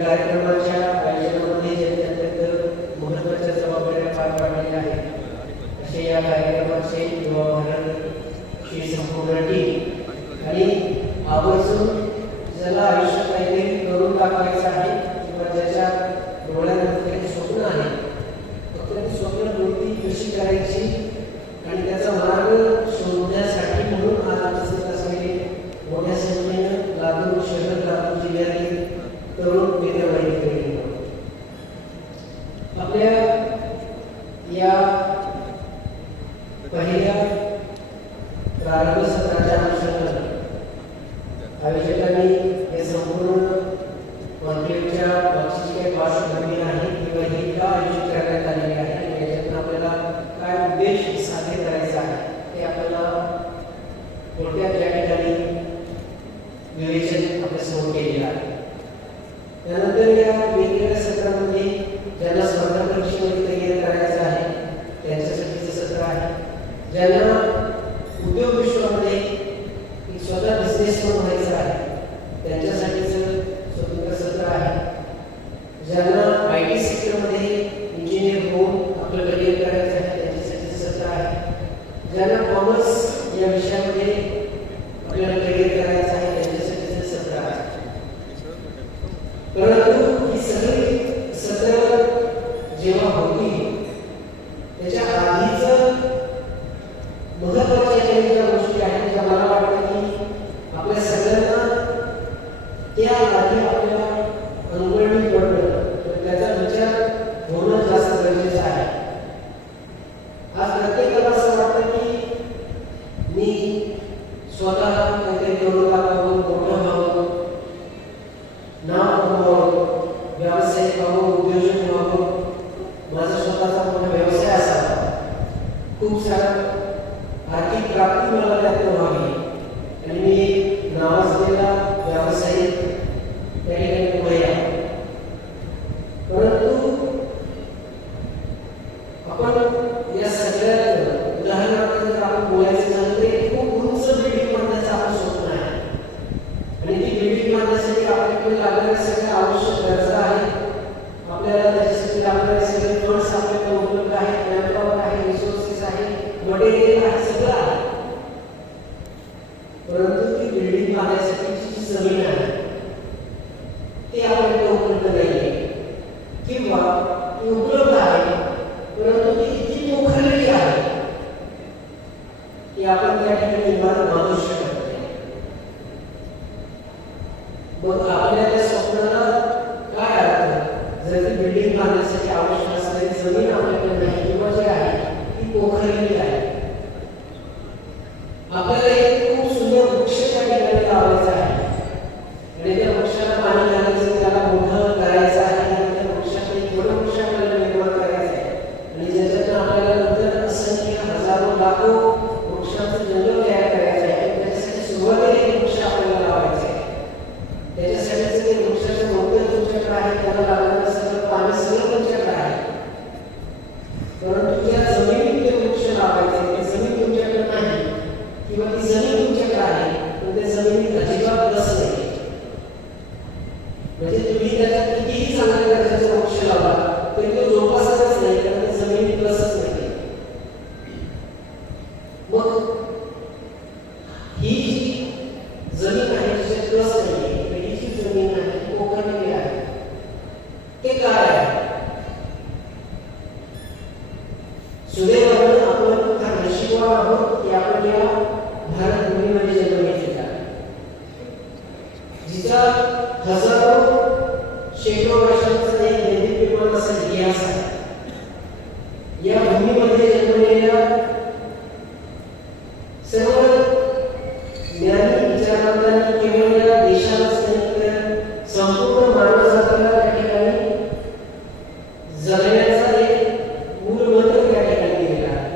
कार्यक्रमाच्या आयोजनामध्ये ज्यांनी अत्यंत महत्त्वाच्या जबाबदाऱ्या पार पाडलेल्या आहेत असे या कार्यक्रमाचे युवाभारत ची संपूर्ण टीम आणि आवर्जून ज्याला आयुष्यात काहीतरी करून दाखवायचं आहे किंवा ज्याच्या डोळ्यामध्ये स्वप्न आहे फक्त ते स्वप्न पूर्ती कशी करायची आणि त्याचा मार्ग शोधण्यासाठी म्हणून आज उपस्थित असलेले मोठ्या संख्येनं लातूर शहर लातूर जिल्ह्यातील तरुण मित्रमैत्रिणी आपल्या या पहिल्या प्रारंभ सत्राच्या अनुषंगाने आयोजकांनी हे संपूर्ण कॉन्क्लेव्हच्या मागची काही पार्श्वभूमी आहे किंवा ही का आयोजित करण्यात आलेली आहे आणि याच्यातून आपल्याला काय उद्देश साध्य करायचा आहे ते आपल्याला थोडक्यात या ठिकाणी विवेचन आपल्यासमोर केलेलं आहे. त्यानंतर या वेगवेगळ्या सत्रामध्ये ज्यांना स्पर्धा परीक्षेमध्ये तयारी करायचं आहे त्यांच्यासाठीचं सत्र आहे. ज्यांना उद्योग विश्वामध्ये स्वतः बिझनेसमॅन व्हायचं आहे त्यांच्यासाठीचं स्वतंत्र सत्र आहे. ज्यांना IT सेक्टरमध्ये इंजिनियर होऊन आपलं करिअर करायचं आहे त्यांच्यासाठीचं सत्र आहे. ज्यांना कॉमर्स या विषयामध्ये आपल्याला करिअर करायचं आहे त्यांच्यासाठीचं सत्र आहे. परंतु ही सगळी सत्र जेव्हा होती त्याच्या आधीचं महत्त्वाच्या ज्या गोष्टी आहेत त्या मला वाटतं की आपल्या सगळ्यांना त्या आधी आपल्याला अंगवळणी पडणं त्याचा विचार होणं जास्त गरजेचं आहे. आज प्रत्येकाला असं वाटतं की मी स्वतः काहीतरी करून दाखवावं मोठं व्हावं नाव कमवावं व्यावसायिक व्हावं उद्योजक व्हावं माझा स्वतःचा मोठा व्यवसाय असावा खूप सारा आर्थिक प्राप्ती मला त्यातून व्हावी आणि मी नावाजलेला व्यावसायिक त्या ठिकाणी पुढे यावं. परंतु आपण या सगळ्यात उदाहरणार्थ जर आपण बोलायचं झालं तर खूप उंच बिल्डिंग बांधण्याचं आपलं स्वप्न आहे आणि ती बिल्डिंग बांधण्यासाठी आपल्याकडे लागणाऱ्या सगळ्या आवश्यक गरजा आहेत. आपल्याला त्याच्यासाठी लागणारे सगळे फंड्स आपल्याकडे उपलब्ध आहेत मॅनपॉवर आहे रिसोर्सेस आहे मटेरियल आहे सगळं आहे. परंतु ती बिल्डिंग बांधण्यासाठीची जी जमीन आहे ती आपल्याकडे उपलब्ध नाही आहे किंवा ती उपलब्ध आहे परंतु ती इतकी पोखरलेली आहे की आपण त्या ठिकाणी इमारत बांधू शकत नाही. मग आपल्या त्या स्वप्नाला काय अर्थ जर ती बिल्डिंग बांधण्यासाठी आवश्यक असलेली जमीन आपल्याकडे नाही किंवा जी आहे ती पोखरलेली आहे. आपल्याला एक खूप सुंदर वृक्ष त्या ठिकाणी लावायचा आहे आणि त्या वृक्षाला पाणी घालायचं त्याला मोठं करायचं आहे आणि त्या वृक्षाकडे थोडं वृक्ष आपल्याला निर्माण करायचं आहे आणि ज्याच्यातून आपल्याला नंतर असंख्य हजारो लाखो वृक्षांचं जंगल तयार करायचं आहे. त्याच्यासाठी सुरुवातीला एक वृक्ष आपल्याला लावायचं आहे. त्याच्यासाठीच ते वृक्षाचं मोठं तुमच्याकडे आहे त्याला लागणारं सगळं पाणी सगळं तुमच्याकडे आहे. परंतु ज्या जमिनीत ते वृक्ष लावायचे ती जमीन तुमच्याकडे नाही किंवा ती जमीन तुमच्याकडे आहे पण त्या जमिनीत अजिबात रस नाही. म्हणजे तुम्ही त्याच्यात कितीही चांगल्या दर्जाचा वृक्ष लावला तरी तो जोपासतच नाही कारण त्या जमिनीत रसच नाही. मग ही जी जमीन आहे त्याच्यात रस नाही ही जी जमीन आहे ती पोखरलेली आहे ते काय आहे? सुदैवाने आपण हा नशीबवान आहोत की आपण या भारत भूमीमध्ये जन्म घेतलेला आहे जिचा हजारो शेकडो वर्षांचा एक दैदिप्यमान असा इतिहास आहे. या भूमीमध्ये जन्मलेल्या सर्व ज्ञानी विचारवंतांनी केवळ या देशालाच नाही तर संपूर्ण मानवजातीला त्या ठिकाणी जगण्याचा एक मूळ मंत्र त्या ठिकाणी दिलेला आहे.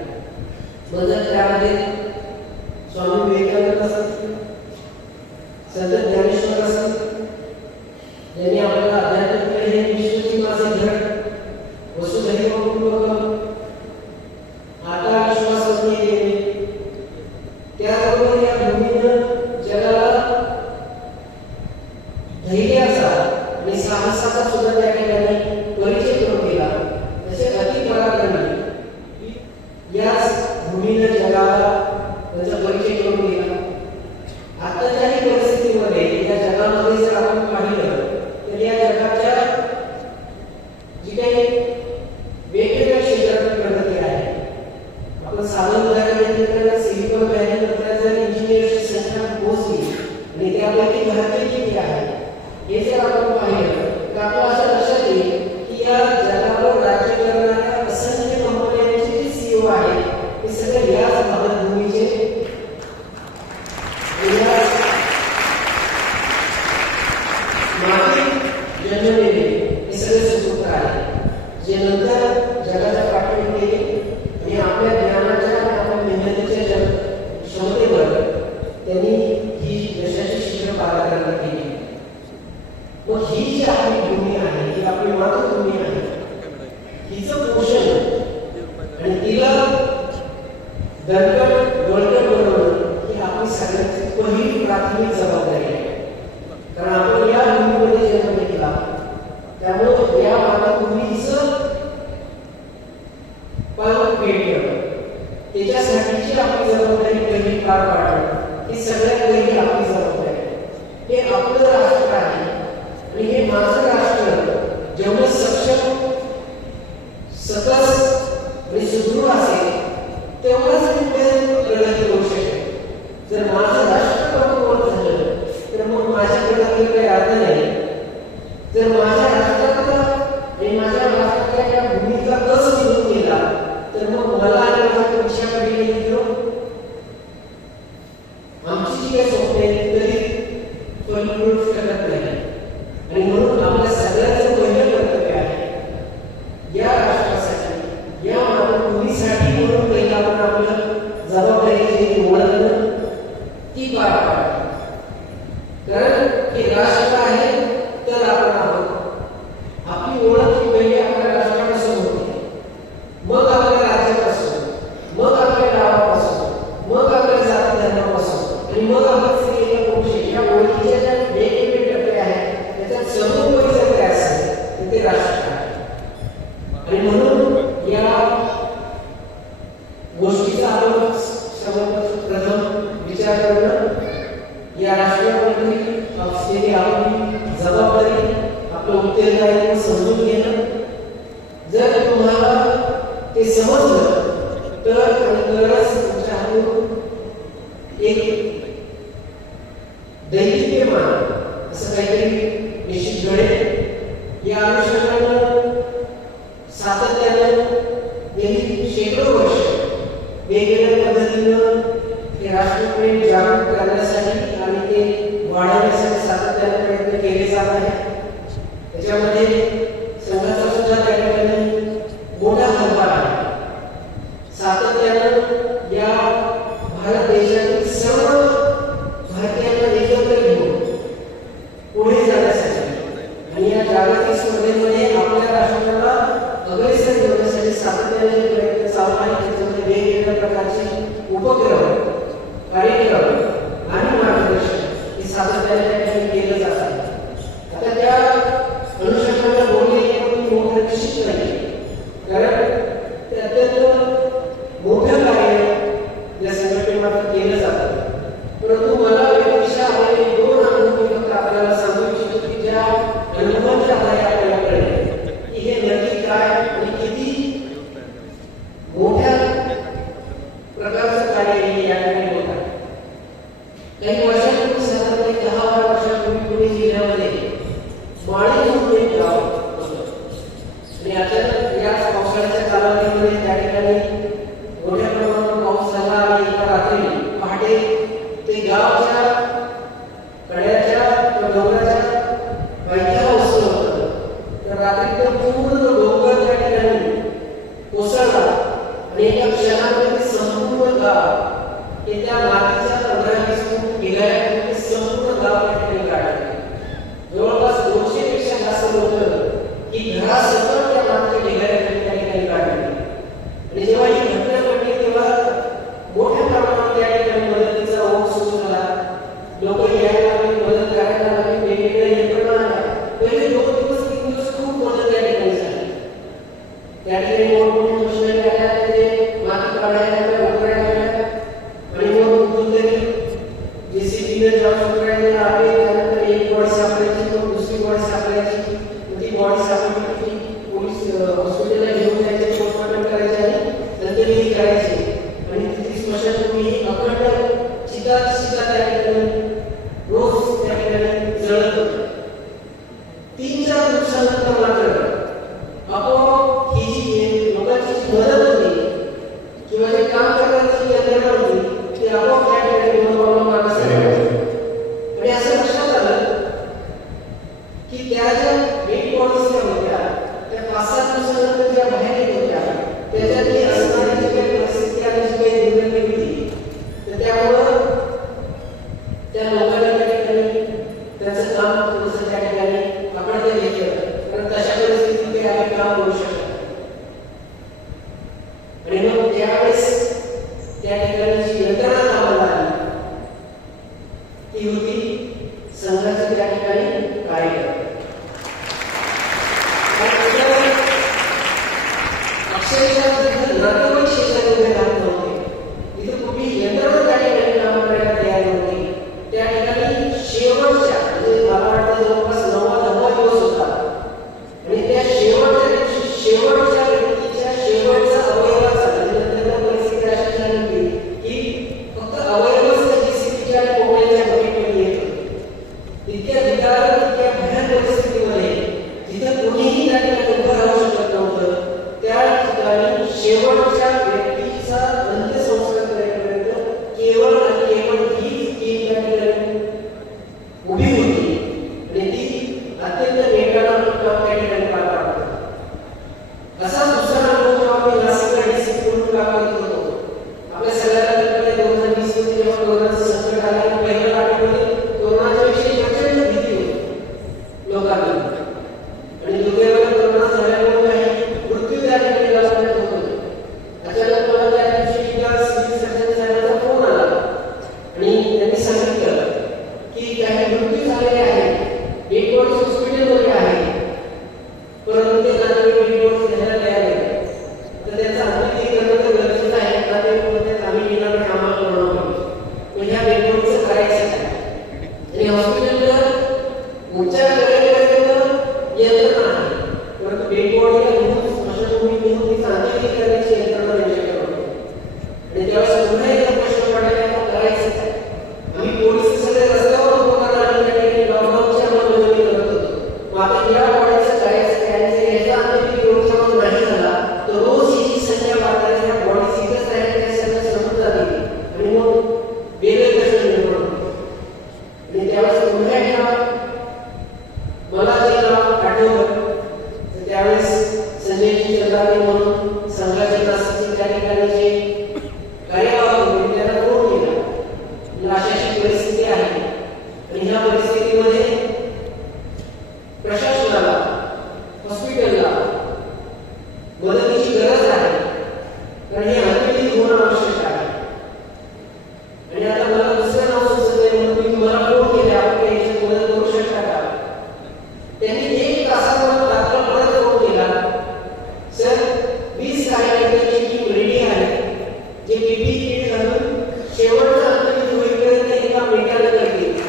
मग जर त्यामध्ये स्वामी विवेकानंद असतील संत ज्ञानेश्वर असतील यांनी आपल्याला अध्यात्मिक हे विश्वची माझे घर वसुंधरा प्रवासात सुद्धा त्या ठिकाणी परिचय करून दिला. तसे अति पराक्रमी याच भूमीने जगाला त्याचा परिचय करून दिला. आताच्याही परिस्थितीमध्ये या जगामध्ये जर आपण पाहिलं तर या जगाच्या जी काही वेगवेगळ्या क्षेत्रात प्रगती आहे. आपण साधन उदाहरण घेतलं सिलिकॉन व्हॅली मध्ये जर इंजिनियरची संख्या पोहोचली आणि त्यापैकी भारतीय किती आहे हे जर आपण पाहिलं तर आपल्याला असं लक्षात येईल की या जगावर राज्य करणाऱ्या असंख्य कंपन्यांचे जे सीईओ आहेत हे सगळे याच भारत भूमीचे जन्मलेले हे सगळे सुपुत्र आहेत जे नंतर जगाच्या पाठीवर गेले आणि आपल्या ज्ञानाच्या आणि आपल्या मेहनतीच्या क्षमतेवर त्यांनी ही यशाची शिखर पार केली. मग ही जी आपली भूमी आहे ही आपली मातृभूमी आहे. हिचं पोषण आणि तिला दणकट बळकट बनवणं ही आपली सगळ्यांची पहिली प्राथमिक जबाबदारी आहे. कारण आपण या भूमीमध्ये जन्म घेतला त्यामुळे या मातृभूमीचं पालन पेटणं त्याच्यासाठीची आपली जबाबदारी पहिली पार पाडणं ही सगळ्यात पहिली आपली जबाबदारी. हे आपलं राष्ट्र आहे आणि हे माझं राष्ट्र जेवढं सक्षम सकस आणि सुदृढ असेल तेवढंच मी प्रगती करू शकेल. जर माझं राष्ट्र कमकुवत झालं तर मग माझी प्रगती काही अर्थ नाही. जर माझ्या राष्ट्रातला आणि माझ्या राष्ट्राच्या या भूमीचा कस निघून गेला तर मग मला आणि माझ्या पुढच्या पिढीला आमची जी काही स्वप्न आहेत तरी फलफळू शकत नाही. आणि म्हणून आपल्या सगळ्यांचं पहिलं कर्तव्य आहे या राष्ट्रासाठी या मातृभूमीसाठी म्हणून पहिला आपण आपलं जबाबदारी जी ओळखणं ती पार पाडणं. कारण हे राष्ट्र आहे तर आपण आहोत. आपली ओळख ही पहिली आपल्या राष्ट्रापासून होते, मग आपल्या राज्यापासून, मग आपल्या गावापासून, मग आपल्या जाती धर्मापासून आणि मग आपण स्त्रीला पुरुष या ओळखीच्या ज्या वेगवेगळे टप्पे आहेत त्याच्यात सर्वोपरी जर काय असेल तर ते राष्ट्र आहे. आणि म्हणून या गोष्टीचा आपण सर्वप्रथम विचार करणं या राष्ट्रावरती असलेली आपली जबाबदारी आपलं उत्तरदायित्व समजून घेणं. जर तुम्हाला ते समजलं तरच तुमच्या हातून एक दैनिकमान असं काहीतरी निश्चित घडेल. या अनुषंगानं सातत्यानं गेली शेकडो वर्ष वेगवेगळ्या पद्धतीनं हे राष्ट्रप्रेम जागृत करण्यासाठी आणि ते वाढवण्यासाठी सातत्याने प्रयत्न केले जात आहेत. त्याच्यामध्ये संघाचा सुद्धा त्या ठिकाणी मोठा हातभार आहे. सातत्यानं या भारत देशातील सर्व भारतीयांना एकत्र घेऊन पुढे जाण्यासाठी आणि या जागतिक स्पर्धेमध्ये आपल्या राष्ट्राला अग्रेसर ठेवण्यासाठी सातत्याने प्रयत्न चालू आहेत. त्याच्यामध्ये वेगवेगळ्या प्रकारचे उपक्रम कार्यक्रम आणि मार्गदर्शन हे सातत्याने त्या ठिकाणी केलं जात आहे. आता त्या अनुषंगाने बोलणे मोठं निश्चित नाही कारण ते अत्यंत मोठं कार्य या संघटनेमार्फत केलं जातं. परंतु मला व्यक्तिशः आलेले दोन अनुभव फक्त आपल्याला सांगू इच्छितो की ज्या अनुभवांच्या आधारे आपल्याला कळले की हे नक्की काय आणि किती मोठ्या प्रकारचं कार्य हे या ठिकाणी होत आहे. काही वर्षांपूर्वी साधारण 10-12 वर्षांपूर्वी पुणे जिल्ह्यामध्ये माळी म्हणून एक गाव होतं आणि अचानक या पावसाळ्याच्या कालावधीमध्ये त्या ठिकाणी मोठ्या प्रमाणावर पाऊस झाला आणि एका रात्री पहाटे ते गावच्या कड्याच्या डोंगराच्या पायथ्याला बसलं होतं. तर रात्री तो पूर्ण डोंगर त्या ठिकाणी कोसळला आणि एका क्षणामध्ये संपूर्ण गाव हे त्या मातीच्या 15-20 फूट गेल्या ते संपूर्ण गाव त्या ठिकाणी काढलं. जवळपास 200 पेक्षा जास्त लोक ही घरासकट त्या मातीच्या ढिगाऱ्याखाली त्या ठिकाणी काढली. आणि जेव्हा ही घटना घडली तेव्हा मोठ्या प्रमाणावर त्या ठिकाणी मदतीचा ओघ सुरू झाला. लोक यायला लागले, मदत करायला लागले, वेगवेगळ्या यंत्रणा आल्या. पहिले 2 दिवस 3 दिवस दिवसानंतर मात्र आपोआप ही जी लोकांची जी मदत होती किंवा जे काम करण्याची यंत्रणा होती ती आपोआप त्या ठिकाणी मनोभावना मागास आणि असं लक्षात आलं की त्या ज्या मेन पॉलिसी होत्या त्या 5-7 दिवसानंतर ज्या बाहेर येत होत्या त्याच्यातली असणारी जी काही परिस्थिती आणि जी काही दुर्गंधी होती तर त्यामुळं त्या लोकांनी त्या ठिकाणी त्याचं काम थोडंसं त्या ठिकाणी आपण ते घेतलं कारण तशा परिस्थितीत आम्ही काम करू शकतो आणि मग त्यावेळेस त्या ठिकाणी जी यंत्रणा कामाला आली ती होती संघाची त्या ठिकाणी कार्यकर्ते अक्षरशः नातेवाईक शेजारी राहत नव्हते इथं कुठली यंत्रणा त्या ठिकाणी काम करायला तयार नव्हती त्या ठिकाणी शेवटच्या म्हणजे मला वाटतं जवळपास 9-10 दिवस होता आणि त्या शेवटच्या व्यक्तीच्या शेवटचा अवयवाचा नंतर परिस्थिती अशी झाली होती की फक्त अवयवच त्याची स्थितीच्या आणि पोकळ्याच्या बकेटमध्ये येत होते इतक्या विकार इतक्या भयानक परिस्थितीमध्ये जिथं कोणीही त्या ठिकाणी उभं राहू शकत नव्हतं त्या ठिकाणी शेवटच्या व्यक्तीचा अंत्यसंस्कार करेपर्यंत केवळ आणि केवळ हीच टीम त्या ठिकाणी उभी होती आणि ती अत्यंत वेगानं काम त्या ठिकाणी पार पाडत असा दुसरा अनुभव जेव्हा आम्ही नाशिकला डिस्ट्रिक्ट कोर्ट काम करत होतो आपल्या सगळ्यांना कल्पना 2020 मध्ये जेव्हा कोरोनाचं संकट आलं आणि पहिल्या लाटेमध्ये कोरोनाच्या विषयी प्रचंड भीती होती लोकांना आणि दुर्दैवाने कोरोना झाल्यामुळे काही मृत्यू त्या ठिकाणी लागण्यात होत होते अचानक मला त्या दिवशी एका सिव्हिल सर्जन साहेबांचा फोन आला आणि त्यांनी सांगितलं की काही मृत्यू झालेले आहेत डेड बॉडीज हॉस्पिटलमध्ये आहे परंतु ते नातेवाईक डेड बॉडीज घ्यायला तयार आहे तर त्यांचा अंत्यविधी करणं तर गरजेचं आहे नातेवाईकांमध्ये आम्ही येणार कामाला करणार आहोत मग ह्या डेड बॉडीचं करायचं काय आणि हॉस्पिटलला उपचार करेपर्यंत यंत्रणा आहे परंतु डेड बॉडीला घेऊन स्मशानभूमीत नेऊन तिचा अंत्यविधी करण्याची यंत्रणा त्यांच्याकडे होती आणि त्यावेळेस पुन्हा एकदा प्रश्न पडला की करायचं काय आम्ही पोलीस सगळे रस्त्यावर उभं करणार आणि त्या ठिकाणी लॉकडाऊनची अंमलबजावणी करत होतो मग आता या बॉडीचं करायचं काय आणि याचा अंत्यविधी रोजच्या रोज नाही झाला तर रोज ही जी संख्या वाढते त्या बॉडी सिरियस राहिल्या त्या सगळ्या समजून जाते आणि मग वेगळे प्रश्न निर्माण होतो आणि त्यावेळेस पुन्हा एकदा मला जे नाव आठवलं तर त्यावेळेस संजयजी चंद्राने म्हणून संघाचे नाशिकचे त्या ठिकाणी जे कार्यवाहक होते त्यांना फोन केला अशी परिस्थिती आहे आणि ह्या परिस्थितीमध्ये प्रशासनाला हॉस्पिटलला मदतीची गरज आहे कारण हे अंत्यविधी होणं आवश्यक आहे आणि आता मला दुसरं नाव सुचत नाही म्हणून मी तुम्हाला फोन केला आपण याची मदत करू शकता का त्यांनी 1 तासावर तात्काळ परत फोन केला सर 20 कार्यकर्त्यांची टीम रेडी आहे जे पीपीई किट घालून शेवटचा अंत्यविधी होईपर्यंत हे काम वेगाने करतील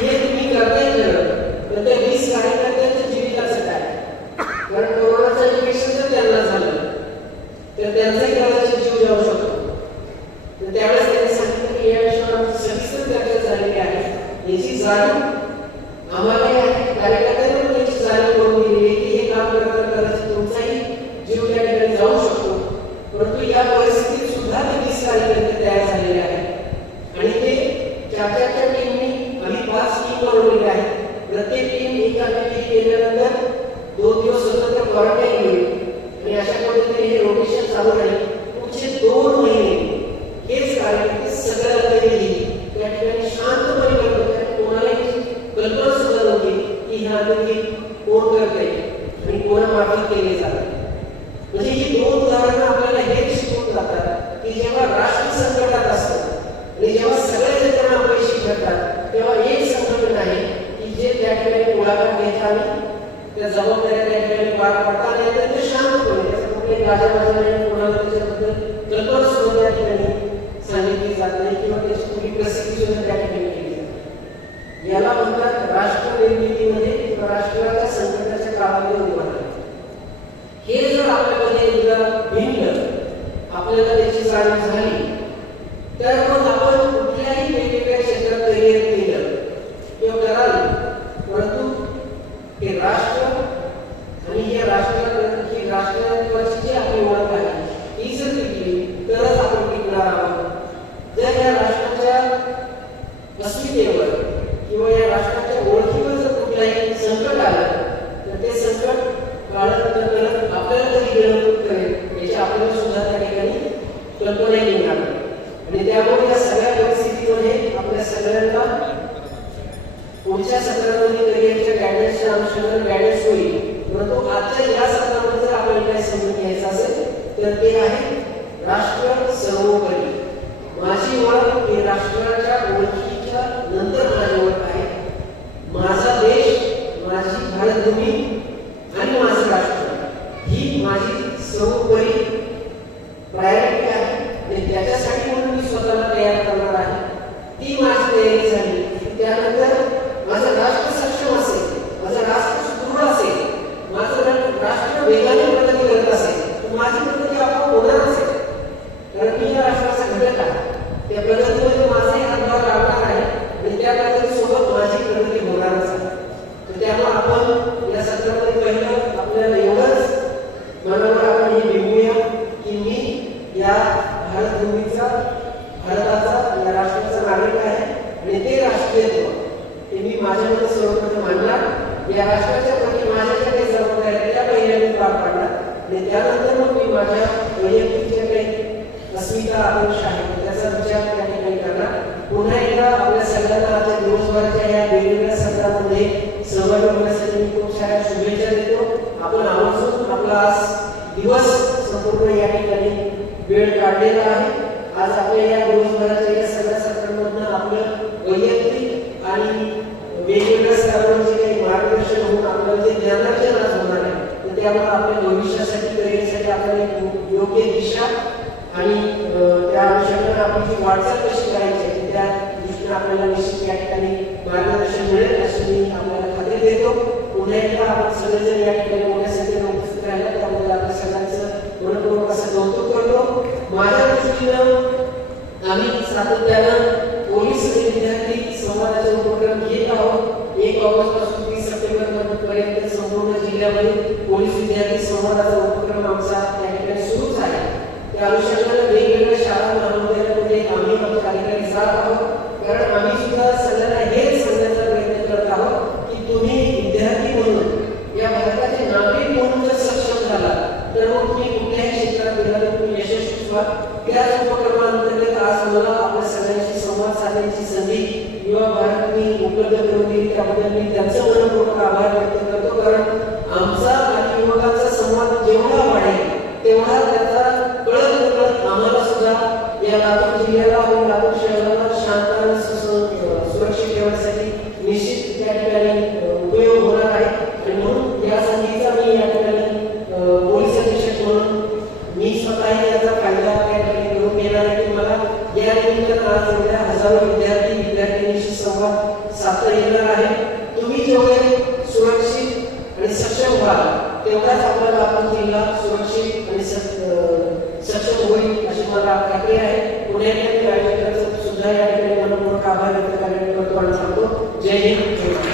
हे तुम्ही करताय तर त्या 20 कार्यकर्त्यांच्या जीविताचं काय कारण कोरोनाचं इन्फेक्शन जर त्यांना झालं तर त्यांचाही कदाचित जीव जाऊ शकतो तर त्यावेळेस त्यांनी सांगितलं की या विषयावर सविस्तर चर्चा झालेली आहे याची जाणीव आम्हाला या कार्यकर्त्यांना त्याची जाणीव करून दिली आहे की हे काम करताना कदाचित तुमचाही जीव त्या ठिकाणी जाऊ शकतो परंतु या परिस्थितीत सुद्धा ते 20 कार्यकर्ते तयार झालेले आहेत आणि ते 4-4 टीमनी आम्ही 5 टीम बनवलेल्या आहेत प्रत्येक टीम एक अंत्यविधी केल्यानंतर 2 दिवस स्वतंत्र क्वारंटाईन होईल आणि अशा पद्धतीने हे रोटेशन चालू राहील पुढचे 2 महिने हेच कार्यकर्ते सगळ्या अंत्यविधी त्या ठिकाणी शांतपणे करत होते कोणालाही कल्पना सुद्धा नव्हती की ह्या अंत्यविधी कोण करते आणि कोणामार्फत केले जातात म्हणजे ही 2 उदाहरणं आपल्याला हेच शिकवून जातात की जेव्हा राष्ट्र संकटात असतं आणि जेव्हा सगळे यंत्रणा अपयशी ठरतात तेव्हा एक संघटन आहे की जे त्या ठिकाणी पुढाकार घेत आणि त्या जबाबदाऱ्या त्या ठिकाणी पार पाडतात आणि अत्यंत शांतपणे त्याचं कुठे गाजावाजाने कोणाला त्याच्याबद्दल कल्पना सुद्धा त्या ठिकाणी सांगितली जात नाही किंवा त्याची कुठली प्रसिद्धी सुद्धा त्या ठिकाणी केली जाते याला म्हणतात राष्ट्र निर्मितीमध्ये किंवा राष्ट्राच्या संकटाच्या काळामध्ये उभारणे हे जर आपल्यामध्ये एकदा भिन्न आपल्याला त्याची जाणीव झाली तर मग आपण कुठल्याही वेगवेगळ्या क्षेत्रात करिअर अस्मितेवर किंवा या राष्ट्राच्या ओळखीवर जर कुठलाही संकट आलं तर ते संकट काळानंतर आपल्याला कधी गळवून करेल याची आपल्याला सुद्धा त्या ठिकाणी कल्पना येणार आणि त्यामुळे या सगळ्या परिस्थितीमध्ये आपल्या सगळ्यांना पुढच्या सत्रामध्ये करिअरच्या गायडन्सच्या अनुषंगाने गायडन्स होईल. परंतु आजच्या या सत्रामध्ये जर आपल्याला काय समजून घ्यायचं असेल तर ते आहे राष्ट्र सर्वोपरी. माझी ओळख ही राष्ट्राच्या ओळखीच्या नंतर माझी ओळख आहे. माझा देश, माझी भारतभूमी आणि माझं राष्ट्र ही माझी सर्वोपरी प्रायोरिटी आहे आणि त्याच्यासाठी म्हणून मी स्वतःला तयार करणार आहे. ती माझी तयारी झाली. त्यानंतर माझं राष्ट्र सक्षम असेल, माझं राष्ट्र सुदृढ असेल, माझं राष्ट्र वेगाने प्रगती करत असेल तर माझी प्रगती आपण होणार असेल. कारण मी या राष्ट्राचा घटक आहे. त्या प्रगतीमध्ये माझाही हातभार लागणार आहे आणि त्या प्रगतीसोबत माझी प्रगती होणारच आहे. तर त्यामुळे आपण या सत्रामध्ये पहिलं आपल्याला एवढंच मनावर आपण हे घेऊया की मी या भारतभूमीचा, भारताचा, या राष्ट्राचा नागरिक आहे आणि ते राष्ट्रीयत्व ते मी माझ्यामध्ये सर्वप्रथम आणणार. या राष्ट्राच्या प्रती माझ्या ज्या काही जबाबदाऱ्या आहेत त्या पहिल्या मी पार पाडणार आणि त्यानंतर मग मी माझ्या वैयक्तिक ज्या काही अस्मिता आकांक्षा आहेत त्याचा विचार त्या ठिकाणी करणार. पुन्हा एकदा आपल्या सगळ्यांना आजच्या दिवसभराच्या या वेगवेगळ्या सत्रामध्ये सहभागी होण्यासाठी मी खूप साऱ्या शुभेच्छा देतो. आपण आवर्जून आपला आज दिवस संपूर्ण या ठिकाणी वेळ काढलेला आहे. आज आपल्या या दिवसभराच्या या सगळ्या सत्रांमधून आपलं वैयक्तिक आणि वेगवेगळ्या स्तरावर जे काही मार्गदर्शन होऊन आपल्याला जे ज्ञानार्जन आज होणार आहे तर त्यामुळे आपल्या भविष्यासाठी, करिअरसाठी आपल्याला योग्य दिशा आणि त्या अनुषंगाने आपली जी वाटचाल कशी करायची आहे त्या दृष्टीने आपल्याला निश्चित या ठिकाणी मार्गदर्शन मिळेल अशी मी आपल्याला खात्री देतो. पुन्हा एकदा आपण सगळेजण या ठिकाणी मोठ्या संख्येने उपस्थित राहिला त्यामुळे आपल्या सगळ्यांचं मनपूर्वक असं कौतुक करतो. माझ्या दृष्टीनं आम्ही सातत्यानं पोलीस विद्यार्थी संवादाचे उपक्रम घेत आहोत. 1 ऑगस्ट पासून 30 सप्टेंबर पर्यंत संपूर्ण जिल्ह्यामध्ये पोलीस विद्यार्थी संवादाचा उपक्रम आमचा त्या ठिकाणी सुरूच आहे. त्या अनुषंगाने वेगवेगळ्या शाळा महाविद्यालयामध्ये आम्ही आमच्या अधिकारी जात आहोत. कारण आम्ही सुद्धा सगळ्यांना हेच सांगण्याचा प्रयत्न करत आहोत की तुम्ही विद्यार्थी म्हणून या भारताचे नागरिक म्हणून जर सक्षम झाला तर मग तुम्ही कुठल्याही क्षेत्रात गेला तुम्ही यशस्वी व्हाल. त्याच उपक्रमांतर्गत आज मला आपल्या सगळ्यांशी संवाद साधण्याची संधी युवा भारतने उपलब्ध करून दिली त्याबद्दल मी त्यांचा मनपूर्वक आभार व्यक्त करतो. कारण आमचा आणि युवकांचा संवाद जेवढा वाढेल तेवढा त्याचा कळत नकळत आम्हाला सुद्धा या लातूर जिल्ह्याला आणि लातूर शहराला शांत आणि सुरक्षित ठेवण्यासाठी निश्चित त्या ठिकाणी उपयोग होणार आहे. आणि म्हणून या संधीचा मी या ठिकाणी पोलीस अधीक्षक म्हणून मी स्वतःही याचा फायदा त्या ठिकाणी घेऊन येणार आहे की मला या निमित्तानं आज एवढ्या हजारो विद्यार्थ्यांशी संवाद साधता येणार आहे. तुम्ही जेवढे सुरक्षित आणि सक्षम व्हाल तेवढाच आपला लातूर जिल्हा सुरक्षित आणि सक्षम होईल अशी मला खात्री आहे. पुणे आयोजकांचा सुद्धा या ठिकाणी मनपूर्वक आभार व्यक्त करतो आणि सांगतो जय हिंद.